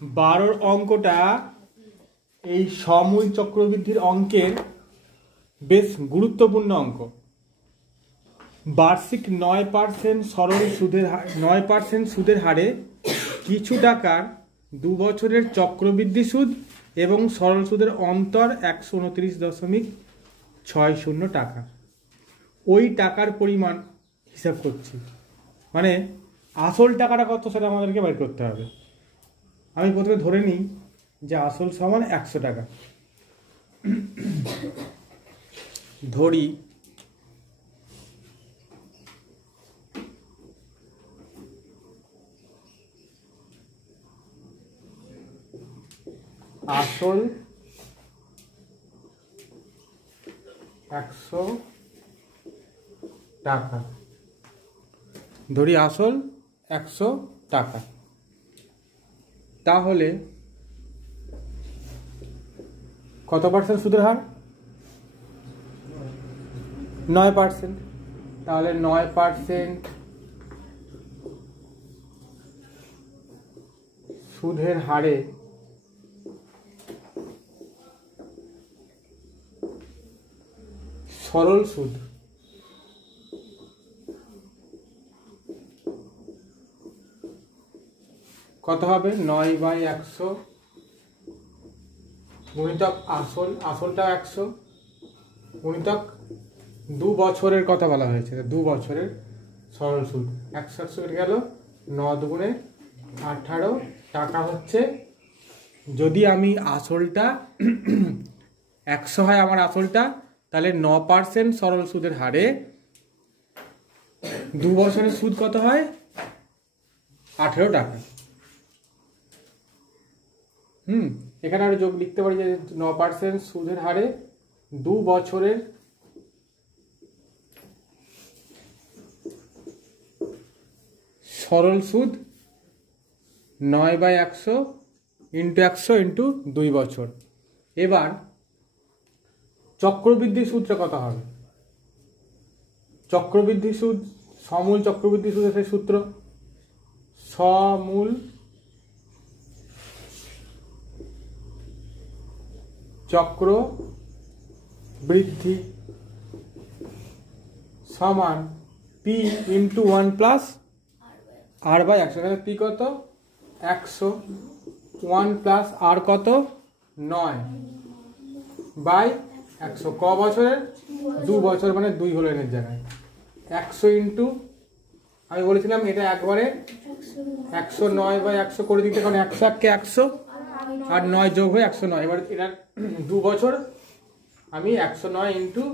12 অঙ্কটা এই সমূল চক্রবৃদ্ধির অঙ্কের বেশ গুরুত্বপূর্ণ অঙ্ক। বার্ষিক 9% সরল সুদের 9% সুদের হারে কিছু টাকার 2 বছরের চক্রবৃদ্ধি সুদ এবং সরল সুদের অন্তর 129.60 টাকা। ওই টাকার পরিমাণ হিসাব করছি, মানে আসল টাকাটা কত সেটা আমাদেরকে বের করতে হবে। আমি প্রথমে ধরে নিই যে আসল সমান 100 টাকা। ধরি আসল 100 টাকা, ধরি আসল 100 টাকা। তাহলে কত পার্সেন্ট সুদের হার? 9%। তাহলে 9% সুদের হারে সরল সুদ কত হবে? 9/100 গুণিতক আসল, আসলটা 100 গুণিতক 2 বছরের কথা বলা হয়েছে, 2 বছরের সরল সুদ। 100 কেটে গেল, 9 দুগুণে 18 টাকা হচ্ছে। যদি আমি আসলটা 100 হয় আমার আসলটা, তাহলে 9% সরল সুদের হারে 2 বছরের সুদ কত হয়? 18 টাকা। এখানে আরো যোগ লিখতে পারি যে 9% সুদের হারে 2 বছরের সরল সুদ 9/100 ইন্টু 100 ইন্টু 2 বছর। এবার চক্রবৃদ্ধি সুদটা কত হবে? চক্রবৃদ্ধি সুদ, সমূল চক্রবৃদ্ধি সুদের সেই সূত্র, সমূল চক্রবৃদ্ধি সমান পি ইন্টু 1 প্লাস r/100। এখানে পি কত? 100, 1 প্লাস আর কত? 9/100। ক বছরের? 2 বছর, মানে 2 হলো এর জায়গায়। 100 ইন্টু, আমি বলেছিলাম এটা একবারে 109/100 করে দিতে, কারণ 100 কে 100 আর 9 যোগ হয়ে 109। এবার এটা 2 বছর, আমি 109 ইন্টু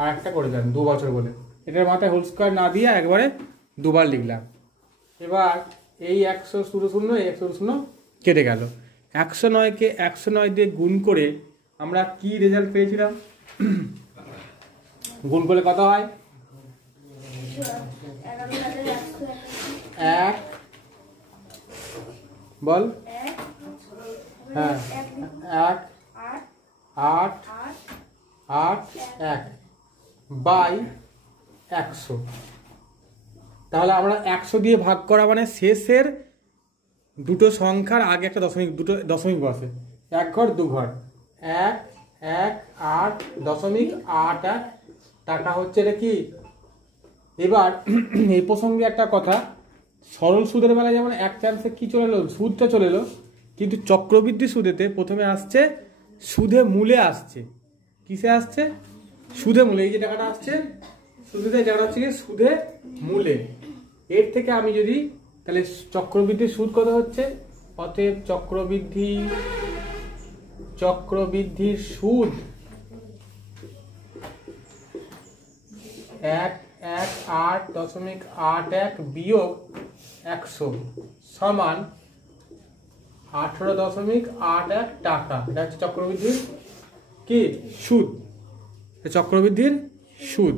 আর একটা করে দিলাম 2 বছর বলে। এটার মাথায় হোল স্কয়ার না দিয়ে একবারে দুবার লিখলাম। এবার এই 100 0 এই 100 কেটে গেল। 109কে 109 দিয়ে গুণ করে আমরা কি রেজাল্ট পেয়েছিলাম? গুণ করলে কত হয়? 1 বল, হ্যাঁ 1 8 8 1 বাই 100। তাহলে আমরা 100 দিয়ে ভাগ করা মানে শেষের দুটো সংখ্যার আগে একটা দশমিক, দুটো দশমিক বসে, 1 ঘর 2 ঘর, 1 1 8.81 টাকা হচ্ছে এটা কি? এবার এই প্রসঙ্গে একটা কথা, সরল সুদের বেলায় যেমন এক চান্সে কি চলে এলো? সুদটা চলে এলো, কিন্তু চক্রবৃদ্ধি সুদেতে প্রথমে আসছে সুদে মূলে আসছে। কিসে আসছে? সুদে মূলে। এই যে টাকাটা আসছে সুদে, টাকাটা হচ্ছে কি সুদে মূলে। এর থেকে আমি যদি, তাহলে চক্রবৃদ্ধির সুদ কত হচ্ছে? অতএব চক্রবৃদ্ধির সুদ 118.81 বিয়োগ 100 সমান 18.81 টাকা। এটা হচ্ছে চক্রবৃদ্ধির কি? সুদ। চক্রবৃদ্ধির সুদ।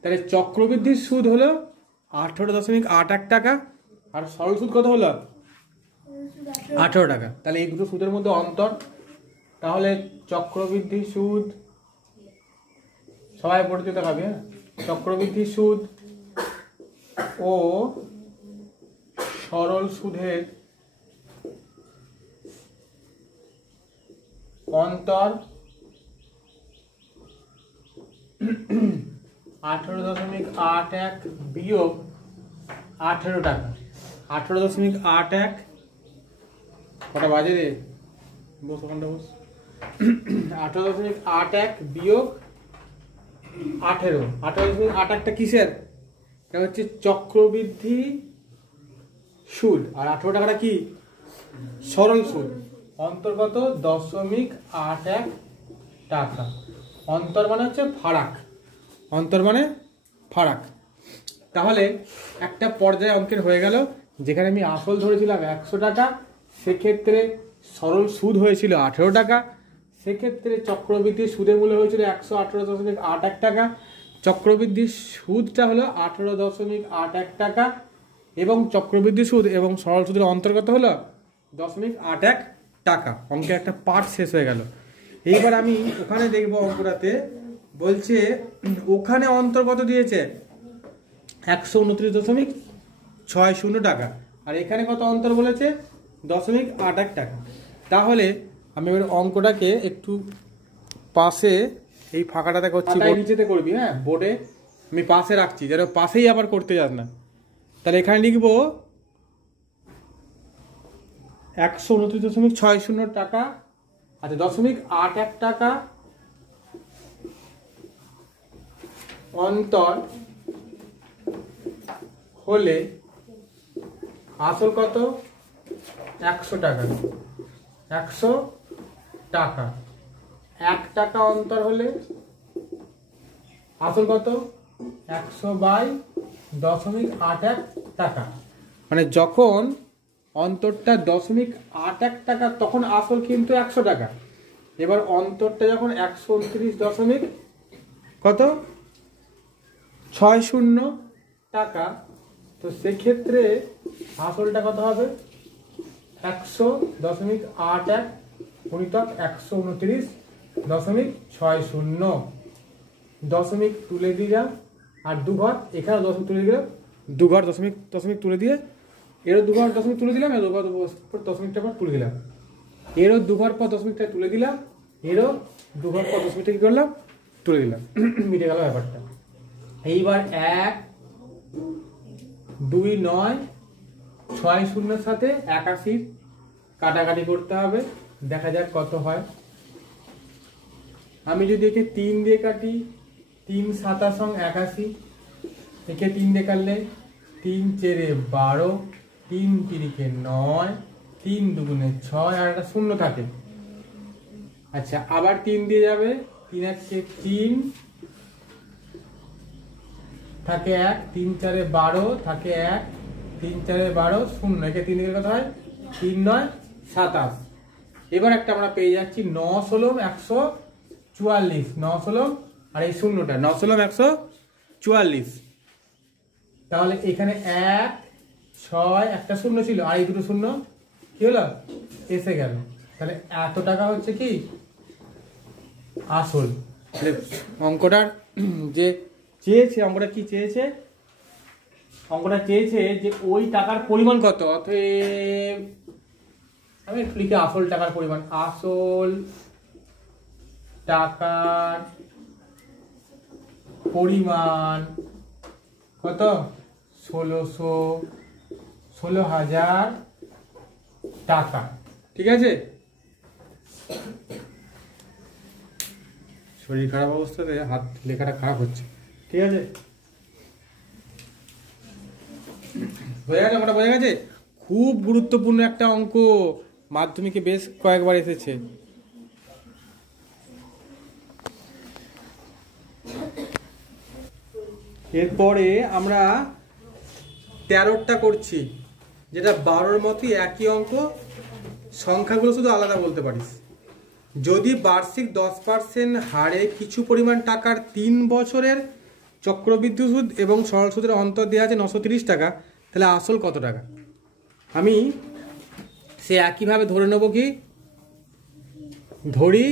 তাহলে চক্রবৃদ্ধির সুদ হলো 18.81 টাকা, আর সরল সুদ কত হলো? 18 টাকা। তাহলে এই দুটো সুদের মধ্যে অন্তর। তাহলে চক্রবৃদ্ধি সুদ, সবাই পড়তে দেখাবে, চক্রবৃদ্ধি সুদ ও সরল সুদের অন্তর 18.81 বিয়োগ 18 টাকা। 18.81 কটা বাজে রে? বস ওখানটা বস। 18.81 বিয়োগ 18। 18.81টা কিসের? এটা হচ্ছে চক্রবৃদ্ধি সুদ, আর 18 টাকাটা কি? সরল সুদ। অন্তর্গত 0.81 টাকা। অন্তর মানে হচ্ছে ফারাক, অন্তর মানে ফারাক। তাহলে একটা পর্যায়ে অঙ্কের হয়ে গেল, যেখানে আমি আসল ধরেছিলাম 100 টাকা, সেক্ষেত্রে সরল সুদ হয়েছিল 18 টাকা, সেক্ষেত্রে চক্রবৃদ্ধি সুদের মূল্য হয়েছিল 118.81 টাকা। চক্রবৃদ্ধি সুদটা হলো 18.81 টাকা, এবং চক্রবৃদ্ধি সুদ এবং সরল সুদের অন্তর্গত হলো 0.81 টাকা। অঙ্কের একটা পার্ট শেষ হয়ে গেল। এইবার আমি ওখানে দেখবো অঙ্কটাতে বলছে ওখানে অন্তর্গত দিয়েছে 129.60 টাকা, আর এখানে কত অন্তর বলেছে? 0.81 টাকা। তাহলে আমি এবার অঙ্কটাকে একটু পাশে এই ফাঁকাটাতে করছি, নিচেতে করবি, হ্যাঁ বোর্ডে আমি পাশে রাখছি, যেন পাশেই আবার করতে যাস না। তাহলে এখানে লিখবো 129.60 টাকা, আচ্ছা 0.81 টাকা অন্তর হলে আসল কত? 100 টাকা। 100 টাকা। 1 টাকা অন্তর হলে আসল কত? 100/0.81 টাকা। মানে যখন অন্তরটা 0.81 টাকা তখন আসল কিন্তু 100 টাকা। এবার অন্তরটা যখন 129 কত 60 টাকা, তো সেক্ষেত্রে আসলটা কত হবে? 100.81 গুণিতক 129.60। দশমিক তুলে দিলাম, আর দুঘর এখানে দশমিক তুলে দিলাম, দুঘর দশমিক তুলে দিয়ে এরও দুঘর দশমিক তুলে দিলাম, এর দুঘর দশমিকটা পর তুলে দিলাম, এরও দুঘর পর দশমিকটা তুলে দিলাম, এরও দুঘর পর দশমিকটা কি করলাম? তুলে দিলাম। মিটে গেল ব্যাপারটা। এইবার 1, 2, 9, 60 সাথে 81 কাটাকাটি করতে হবে, দেখা যাক কত হয়। আমি যদি একে 3 দিয়ে কাটি, 3 7 81, একে 3 দিয়ে কাটলে 3 4 12, 3 3 9, 3 2 6, আর একটা শূন্য থাকে। আচ্ছা আবার 3 দিয়ে যাবে, 3 আছে 3 থাকে 1, 3 4 12 থাকে 1, 3 4 12 শূন্য, একে 3 দিকে কত হয়? 3 9 27। এবার একটা আমরা পেয়ে যাচ্ছি 9 ষোলম 144, 9 ষোলম আর এই শূন্যটা 9 ষোলম 144। তাহলে এখানে 1 6 একটা শূন্য ছিল, আর এই দুটো শূন্য কি হলো? এসে গেল। তাহলে এত টাকা হচ্ছে কি আসল। অঙ্কটার যে চেয়েছে, অঙ্কটা কি চেয়েছে? অঙ্কটা চেয়েছে যে ওই টাকার পরিমাণ কত। অতএব আমি একটু লিখি আসল টাকার পরিমাণ। আসল টাকার পরিমাণ কত? 16,000 টাকা। ঠিক আছে, শরীর খারাপ অবস্থাতে হাত লেখাটা খারাপ হচ্ছে। ঠিক আছে, বোঝা গেছে? ওটা বোঝা গেছে? খুব গুরুত্বপূর্ণ একটা অঙ্ক, মাধ্যমিকে বেশ কয়েকবার এসেছে। এরপরে আমরা 13টা করছি, যেটা 12র মতোই একই অঙ্ক, সংখ্যাগুলো শুধু আলাদা বলতে পারিস। যদি বার্ষিক 10% হারে কিছু পরিমাণ টাকার 3 বছরের চক্রবৃদ্ধি সুদ এবং সরল সুদের অন্তর দেওয়া আছে 930 টাকা, তাহলে আসল কত টাকা? আমি সে একইভাবে ধরে নেব, কি ধরি?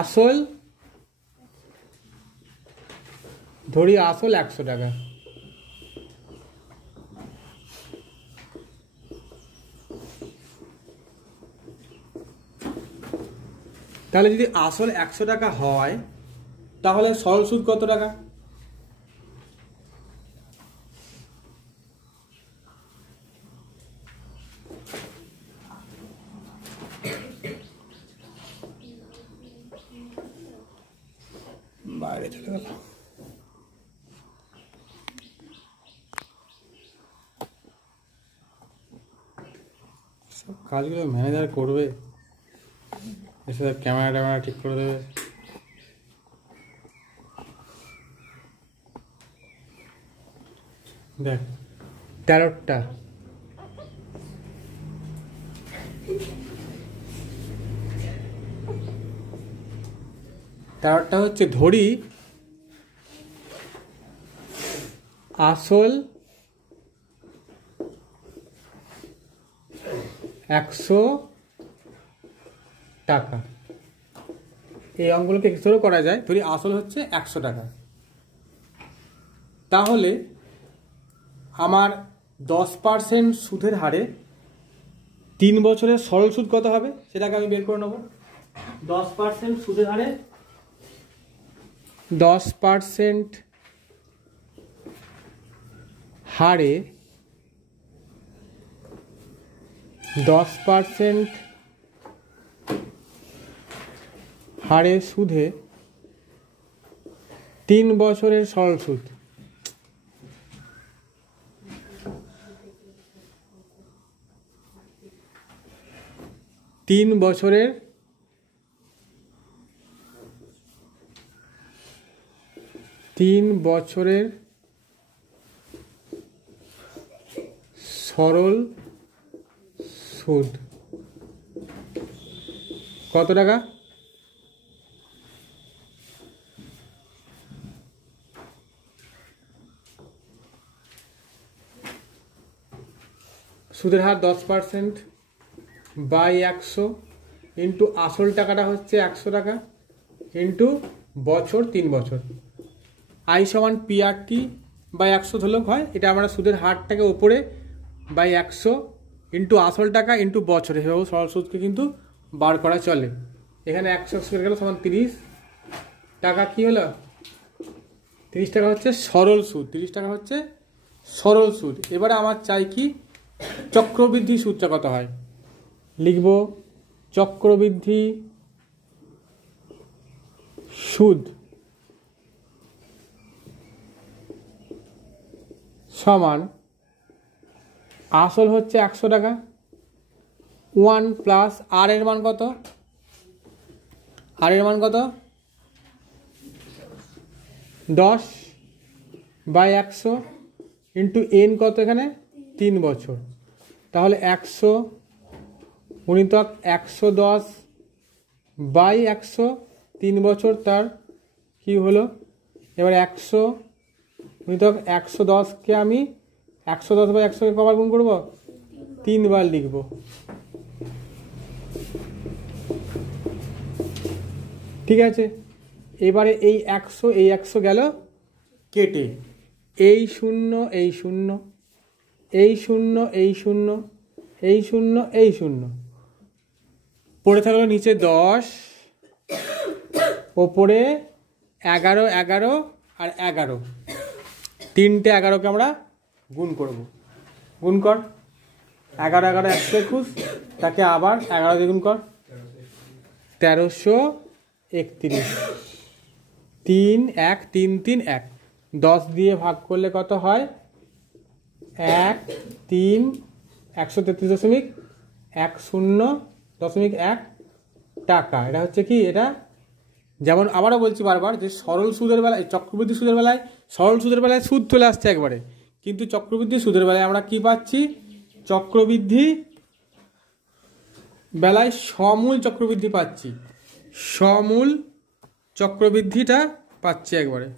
আসল 100 টাকা। তাহলে যদি আসল 100 টাকা হয় তাহলে সরল সুদ কত টাকা? বাইরে চলে গেল। সব কাজগুলো ম্যানেজার করবে, এসে ক্যামেরা ট্যামেরা ঠিক করে দেবে। দেখ 13টা, হচ্ছে ধরি আসল 100 টাকা। এই অঙ্কগুলোকে এক্সট্রা করা যায়। ধরি আসল হচ্ছে 100 টাকা, তাহলে আমার 10% সুদের হারে 3 বছরের সরল সুদ কত হবে সেটাকে আমি বের করে নেব। 10% সুদের হারে 10% হারে 10% হারে সুদে 3 বছরের সরল সুদ। তিন বছরের সরল সুদ কত টাকা? সুদের হার 10% বাই 100 ইন্টু আসল টাকাটা হচ্ছে 100 টাকা ইন্টু বছর 3 বছর। আই সমান পিআরটি বাই 100 ধরলেও হয়। এটা আমরা সুদের হারটাকে ওপরে বাই 100 ইন্টু আসল টাকা ইন্টু বছর, এভাবেও সরল সুদকে কিন্তু বার করা চলে। এখানে 100 স্কোয়ার গেল সমান 30 টাকা। কি হলো? 30 টাকা হচ্ছে সরল সুদ। 30 টাকা হচ্ছে সরল সুদ। এবারে আমার চাই কি চক্রবৃদ্ধি সুদটা কত হয়। লিখব চক্রবৃদ্ধি সুদ সমান আসল হচ্ছে 100 টাকা, 1 প্লাস আর এর মান কত? আর এর মান কত? 10 বাই 100 ইন্টু এন কত এখানে? 3 বছর। তাহলে 100 গুণিতক 110 বাই 100 3 বছর, তার কি হলো? এবার 100 গুণিতক 110কে আমি 110 বাই 100কে কবার গুণ করবো? 3 বার লিখব। ঠিক আছে, এবারে এই 100 গেল কেটে, এই 0 এই 0 এই 0 এই 0 এই 0 এই 0 পড়ে থাকলো নিচে 10, ওপরে 11 11 আর 11, 3টে 11কে আমরা গুণ করব। গুণ কর, 11 11 121, তাকে আবার 11 দিয়ে গুণ কর, 1331। 3 1 3 3 1, 10 দিয়ে ভাগ করলে কত হয়? 1 3 133.10.1 টাকা। এটা হচ্ছে কি? এটা যেমন আবারও বলছি বারবার যে সরল সুদের বেলায়, চক্রবৃদ্ধি সুদের বেলায়, সরল সুদের বেলায় সুদ চলে আসছে একবারে, কিন্তু চক্রবৃদ্ধি সুদের বেলায় আমরা কি পাচ্ছি? চক্রবৃদ্ধি বেলায় সমূল চক্রবৃদ্ধি পাচ্ছি, সমূল চক্রবৃদ্ধিটা পাচ্ছি একবারে।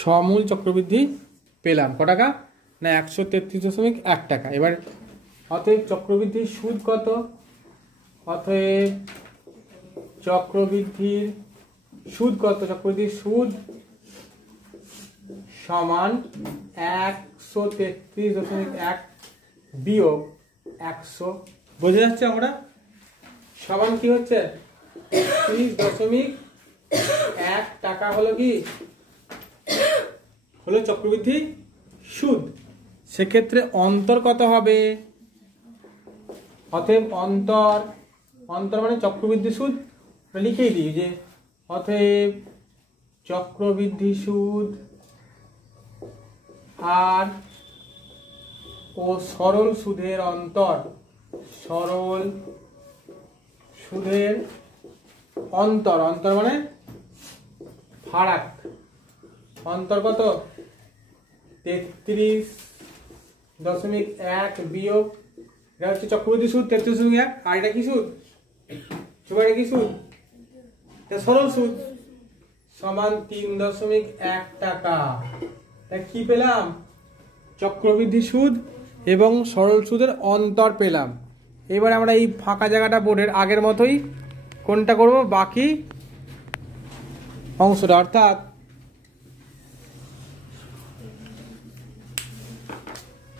সমূল চক্রবৃদ্ধি পেলাম ক টাকা? না 133.1 টাকা। এবার অতএব চক্রবৃদ্ধির সুদ কত? অতএব চক্রবৃদ্ধির সুদ কত? চক্রবৃদ্ধির সুদ সমান 133.1 বিয়োগ 100। বোঝা যাচ্ছে আমরা সমান কি হচ্ছে 33.1 টাকা হলো কি হলো চক্রবৃদ্ধি সুদ। সেক্ষেত্রে অন্তর কত হবে? অতএব অন্তর মানে চক্রবৃদ্ধি সুদ লিখেই দিই যে অতএব চক্রবৃদ্ধি সুদ আর ও সরল সুদের অন্তর, সরল সুদের অন্তর মানে ফারাক, অন্তর কত 33.1 বিয়োগ, এটা হচ্ছে চক্রবৃদ্ধি সুদ 33.1, আর এটা কি সুদ? এটা কি সুদ? এটা সরল সুদ, সমান 3.1 টাকা। তা কি পেলাম? চক্রবৃদ্ধি সুদ এবং সরল সুদের অন্তর পেলাম। এবার আমরা এই ফাঁকা জায়গাটা বোর্ডের আগের মতোই কোনটা করব, বাকি অংশটা, অর্থাৎ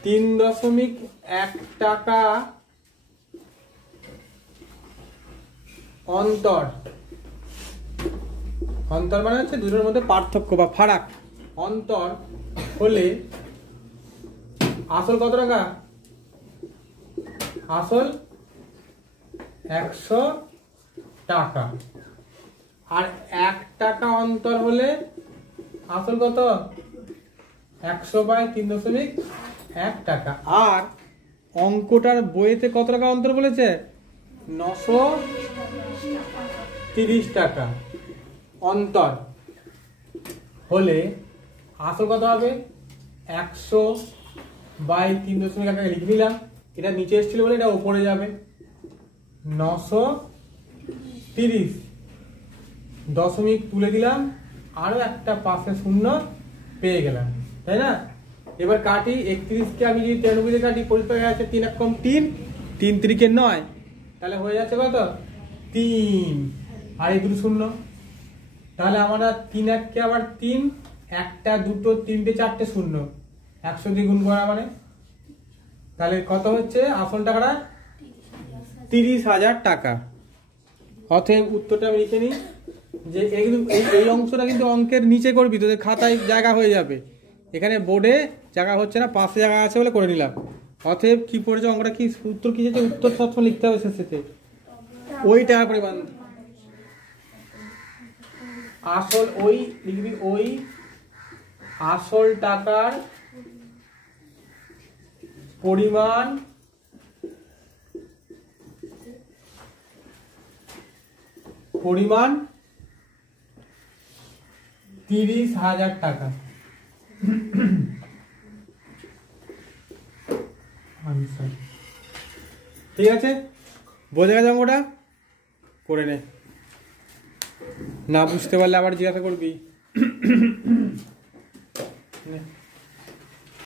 3.1 টাকা অন্তর মানে হচ্ছে দুটোর মধ্যে পার্থক্য বা ফারাক। অন্তর হলে আসল কত টাকা? আসল 100 টাকা। আর 1 টাকা অন্তর হলে আসল কত? 100/3.1 টাকা। আর অঙ্কটার বইয়েতে কত টাকা অন্তর বলেছে? 930 টাকা অন্তর হলে আসল কত হবে? 100/3.1 টাকা লিখে নিলাম। এটা নিচে এসেছিল বলে এটা উপরে যাবে। 930 দশমিক তুলে দিলাম, আরো একটা পাশে শূন্য পেয়ে গেলাম, তাই না? এবার কাটি 31কে আমি যদি 93 দিয়ে কাটি, পরিষ্কার আছে 3 1 কম 3, 3 3 9, তাহলে হয়ে যাচ্ছে কত? 3, আর এই দুটো শূন্য, তাহলে আমরা 3 1কে আবার 3, 1টা 2টো 3টে 4টে শূন্য, 100 দিয়ে গুণ করা মানে, তাহলে কত হচ্ছে আসল টাকাটা? 30,000 টাকা। অতএব উত্তরটা আমি লিখে নিই যে এই অংশটা কিন্তু অঙ্কের নিচে করবি, তোদের খাতায় জায়গা হয়ে যাবে। এখানে বোর্ডে জায়গা হচ্ছে না, পাশে জায়গা আছে বলে করে নিলাম। অতএব কি পড়েছে অঙ্কটা, কি উত্তর কি যেটা উত্তর সবসময় লিখতে হবে শেষে ওই টাকার পরিমাণ। আসল ওই লিখবি, ওই আসল টাকার পরিমাণ পরিমাণ 30,000 টাকা। ঠিক আছে, বোঝা গেছে অঙ্কটা? করে নে, না বুঝতে পারলে আবার জিজ্ঞাসা করবি।